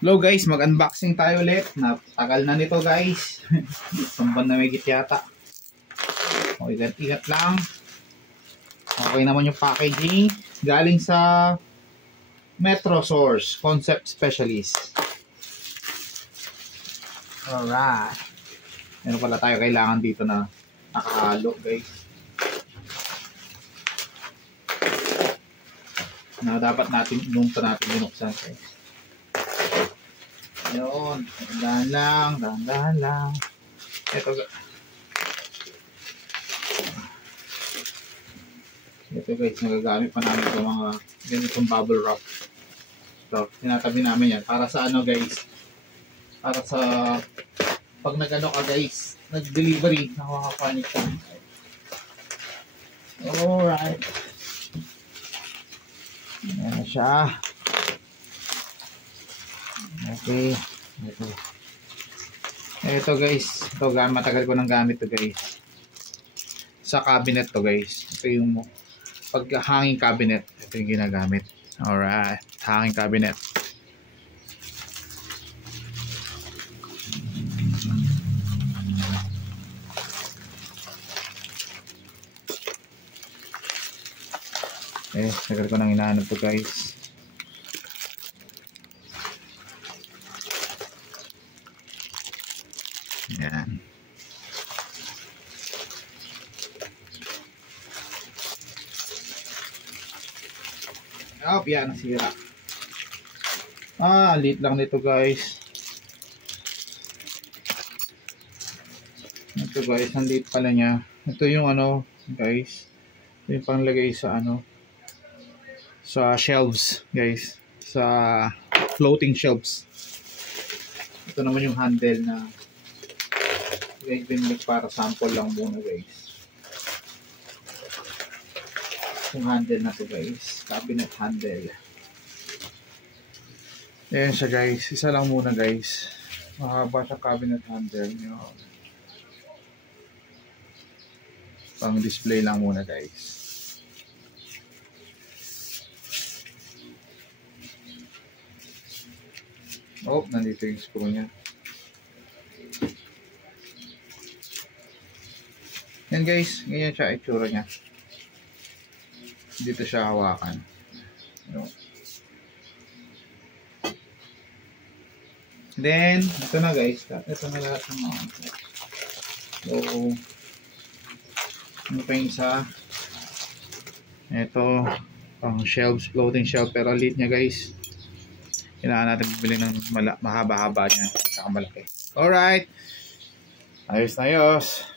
Hello guys, mag-unboxing tayo ulit. Natagal na nito guys. Sampan na may yata. O, igat-igat lang. Okay naman yung packaging. Galing sa Metro Source Concept Specialist. Alright. Meron pala tayo kailangan dito na nakahalo guys. Na dapat natin binuksan guys. Yun, dahan-dahan lang. Ito guys, nagagamit pa namin ito mga ganitong bubble wrap. So, tinatabi namin yan. Para sa ano guys? Para sa pag nag-ano ka guys, nag-delivery, nakakapanik ka. Alright. Ayan na siya. Okay. Ito guys. Ito matagal ko nang gamit to guys. Sa cabinet to guys. Ito yung pag hanging cabinet. Ito yung ginagamit. Alright. Hanging cabinet. Tagal ko nang inaanap to guys. Yan. Oh, yan, nasira. Lit lang nito guys. Ito guys, ang lit pala niya. Ito yung ano guys. Ito yung panglagay sa ano. Sa shelves guys. Sa floating shelves. Ito naman yung handle na guys, binili para sample lang muna guys. Yung handle na to guys, cabinet handle. Ayan siya guys, isa lang muna guys. Mahaba siya cabinet handle. Yun. Pang display lang muna guys. Oh, nandito yung screw niya. Yan guys, ganyan siya itsura niya. Dito siya hawakan. Then, ito na guys. Ito na lahat ng mga. So, ano pa yung isa? Ito, pang shelves, floating shelf. Pero lit niya guys. Kailangan natin bibili ng mahaba-haba niya. Saka malaki. Alright. Ayos na ayos.